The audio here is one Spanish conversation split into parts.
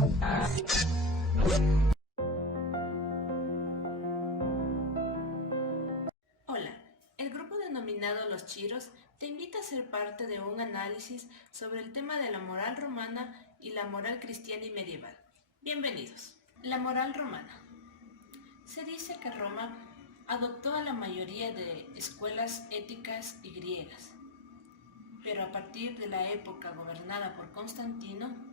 Hola, el grupo denominado Los Chiros te invita a ser parte de un análisis sobre el tema de la moral romana y la moral cristiana y medieval. Bienvenidos. La moral romana. Se dice que Roma adoptó a la mayoría de escuelas éticas y griegas, pero a partir de la época gobernada por Constantino,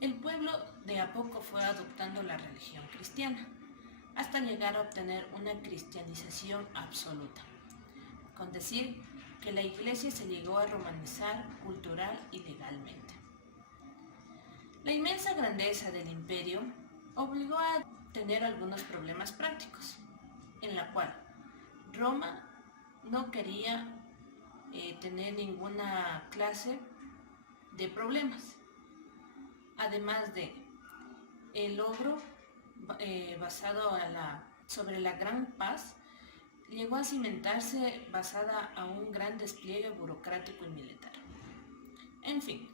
el pueblo de a poco fue adoptando la religión cristiana, hasta llegar a obtener una cristianización absoluta, con decir que la iglesia se llegó a romanizar cultural y legalmente. La inmensa grandeza del imperio obligó a tener algunos problemas prácticos, en la cual Roma no quería tener ninguna clase de problemas, además de el logro basado sobre la gran paz llegó a cimentarse basada a un gran despliegue burocrático y militar. En fin,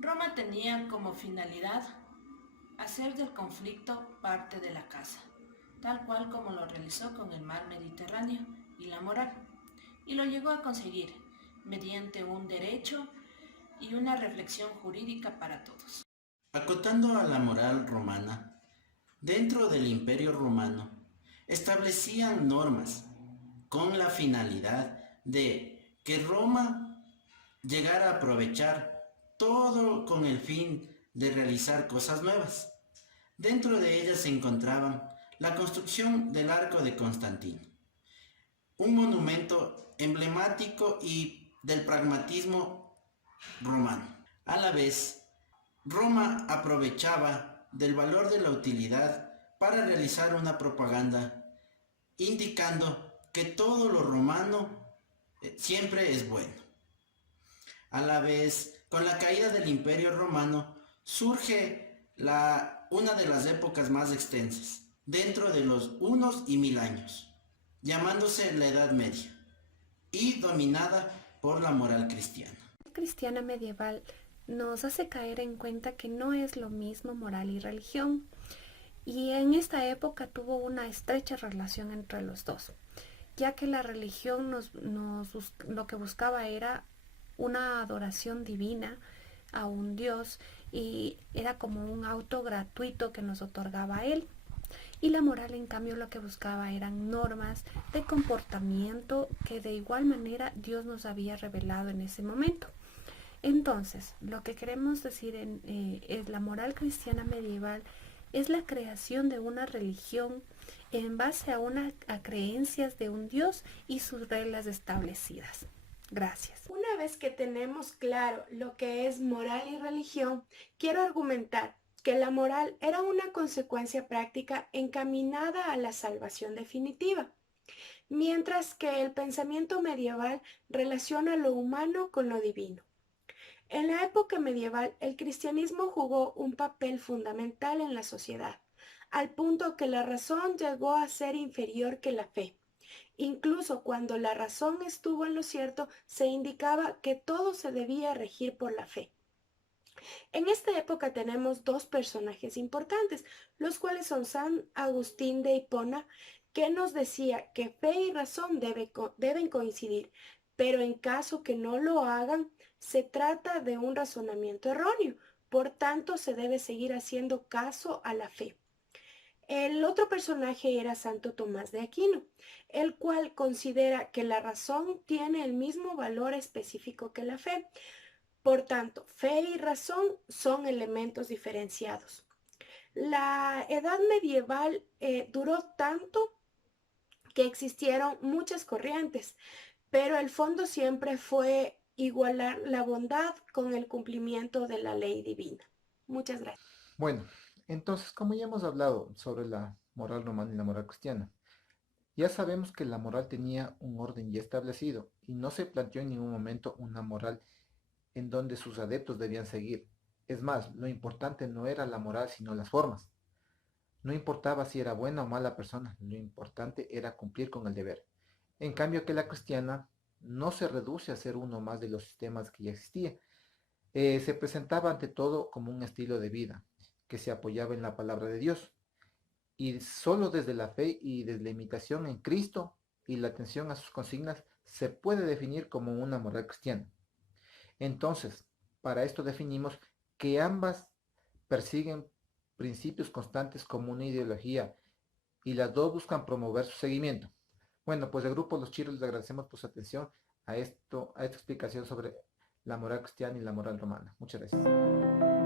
Roma tenía como finalidad hacer del conflicto parte de la casa, tal cual como lo realizó con el mar Mediterráneo y la moral, y lo llegó a conseguir mediante un derecho y una reflexión jurídica para todos. Acotando a la moral romana, dentro del Imperio Romano, establecían normas con la finalidad de que Roma llegara a aprovechar todo con el fin de realizar cosas nuevas. Dentro de ellas se encontraban la construcción del Arco de Constantino, un monumento emblemático y del pragmatismo romano. A la vez, Roma aprovechaba del valor de la utilidad para realizar una propaganda indicando que todo lo romano siempre es bueno. A la vez, con la caída del Imperio Romano, surge una de las épocas más extensas, dentro de los unos y 1000 años, llamándose la Edad Media, y dominada por la moral cristiana. Cristiana medieval nos hace caer en cuenta que no es lo mismo moral y religión, y en esta época tuvo una estrecha relación entre los dos, ya que la religión lo que buscaba era una adoración divina a un Dios, y era como un auto gratuito que nos otorgaba Él. Y la moral, en cambio, lo que buscaba eran normas de comportamiento que de igual manera Dios nos había revelado en ese momento. Entonces, lo que queremos decir es la moral cristiana medieval es la creación de una religión en base a creencias de un Dios y sus reglas establecidas. Gracias. Una vez que tenemos claro lo que es moral y religión, quiero argumentar que la moral era una consecuencia práctica encaminada a la salvación definitiva, mientras que el pensamiento medieval relaciona lo humano con lo divino. En la época medieval, el cristianismo jugó un papel fundamental en la sociedad, al punto que la razón llegó a ser inferior que la fe. Incluso cuando la razón estuvo en lo cierto, se indicaba que todo se debía regir por la fe. En esta época tenemos dos personajes importantes, los cuales son San Agustín de Hipona, que nos decía que fe y razón deben coincidir, pero en caso que no lo hagan, se trata de un razonamiento erróneo, por tanto se debe seguir haciendo caso a la fe. El otro personaje era Santo Tomás de Aquino, el cual considera que la razón tiene el mismo valor específico que la fe. Por tanto, fe y razón son elementos diferenciados. La edad medieval duró tanto que existieron muchas corrientes, pero el fondo siempre fue igualar la bondad con el cumplimiento de la ley divina. Muchas gracias. Bueno, entonces, como ya hemos hablado sobre la moral romana y la moral cristiana, ya sabemos que la moral tenía un orden ya establecido y no se planteó en ningún momento una moral en donde sus adeptos debían seguir. Es más, lo importante no era la moral, sino las formas. No importaba si era buena o mala persona, lo importante era cumplir con el deber. En cambio que la cristiana no se reduce a ser uno más de los sistemas que ya existían. Se presentaba ante todo como un estilo de vida. que se apoyaba en la palabra de Dios. Y solo desde la fe y desde la imitación en Cristo y la atención a sus consignas se puede definir como una moral cristiana. Entonces, para esto definimos que ambas persiguen principios constantes como una ideología y las dos buscan promover su seguimiento. Bueno, pues el grupo Los Chiros les agradecemos por su atención a esta explicación sobre la moral cristiana y la moral romana. Muchas gracias.